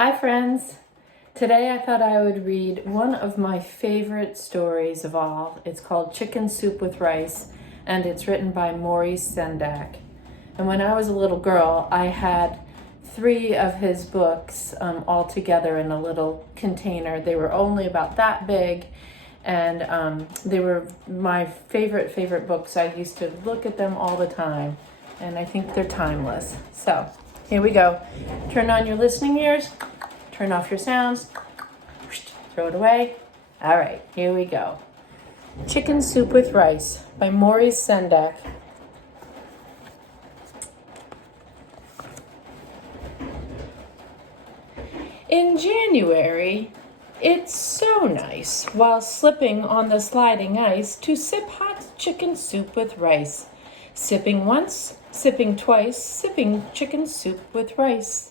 Hi friends! Today I thought I would read one of my favorite stories of all. It's called Chicken Soup with Rice, and it's written by Maurice Sendak. And when I was a little girl, I had 3 of his books all together in a little container. They were only about that big, and they were my favorite books. I used to look at them all the time, and I think they're timeless. So here we go. Turn on your listening ears. Turn off your sounds. Throw it away. All right, here we go. Chicken Soup with Rice by Maurice Sendak. In January, it's so nice, while slipping on the sliding ice, to sip hot chicken soup with rice. Sipping once, sipping twice, sipping chicken soup with rice.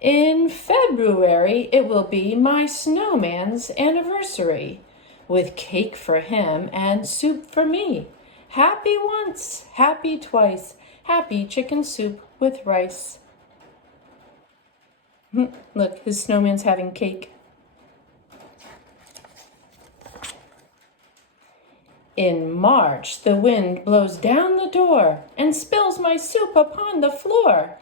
In February, it will be my snowman's anniversary, with cake for him and soup for me. Happy once, happy twice, happy chicken soup with rice. Look, his snowman's having cake. In March, the wind blows down the door and spills my soup upon the floor.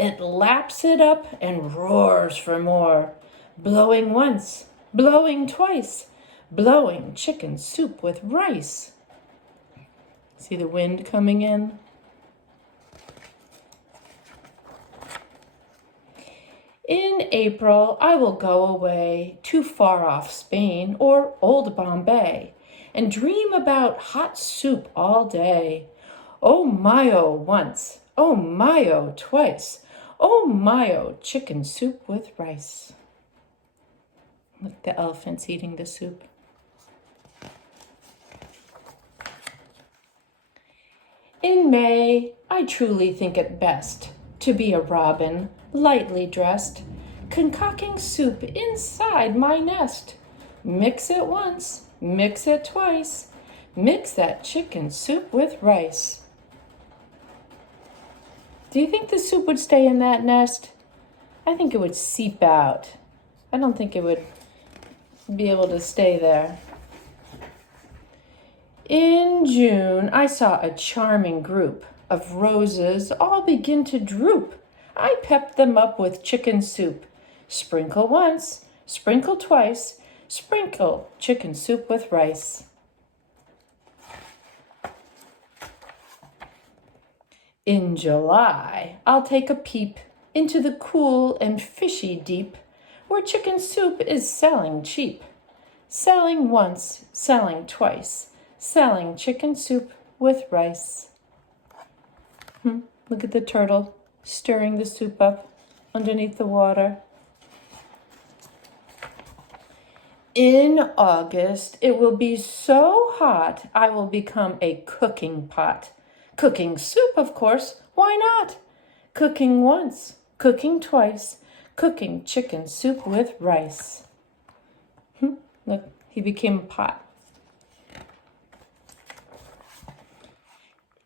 It laps it up and roars for more, blowing once, blowing twice, blowing chicken soup with rice. See the wind coming in? In April, I will go away to far off Spain or old Bombay and dream about hot soup all day. Oh my oh once, oh my oh twice, oh my oh chicken soup with rice. Look, the elephant's eating the soup. In May, I truly think it best to be a robin, lightly dressed, concocting soup inside my nest. Mix it once, mix it twice, mix that chicken soup with rice. Do you think the soup would stay in that nest? I think it would seep out. I don't think it would be able to stay there. In June, I saw a charming group of roses all begin to droop. I pepped them up with chicken soup. Sprinkle once, sprinkle twice, sprinkle chicken soup with rice. In July, I'll take a peep into the cool and fishy deep, where chicken soup is selling cheap. Selling once, selling twice, selling chicken soup with rice. Look at the turtle stirring the soup up underneath the water. In August, it will be so hot, I will become a cooking pot. Cooking soup, of course, why not? Cooking once, cooking twice, cooking chicken soup with rice. Look, he became a pot.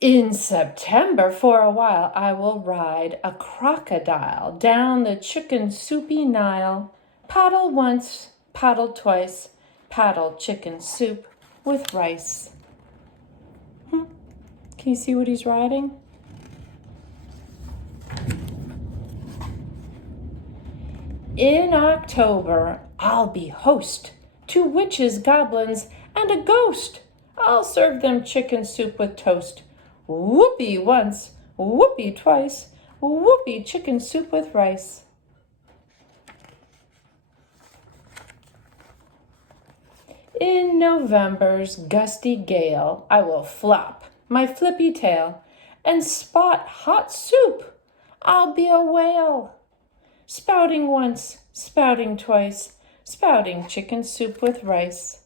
In September, for a while, I will ride a crocodile down the chicken soupy Nile. Paddle once, paddle twice, paddle chicken soup with rice. Can you see what he's riding? In October, I'll be host to witches, goblins, and a ghost. I'll serve them chicken soup with toast. Whoopee once, whoopee twice, whoopee chicken soup with rice. In November's gusty gale, I will flop my flippy tail and spot hot soup. I'll be a whale. Spouting once, spouting twice, spouting chicken soup with rice.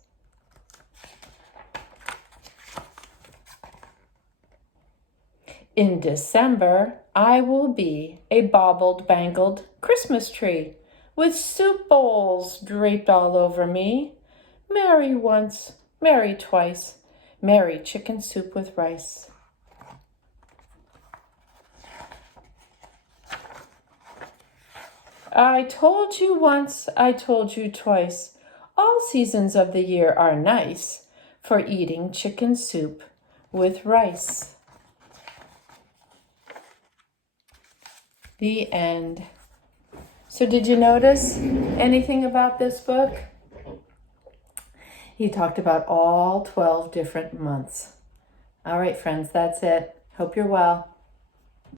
In December, I will be a baubled, bangled Christmas tree with soup bowls draped all over me. Merry once, merry twice, merry chicken soup with rice. I told you once, I told you twice. All seasons of the year are nice for eating chicken soup with rice. The end. So did you notice anything about this book? He talked about all 12 different months. All right, friends, that's it. Hope you're well.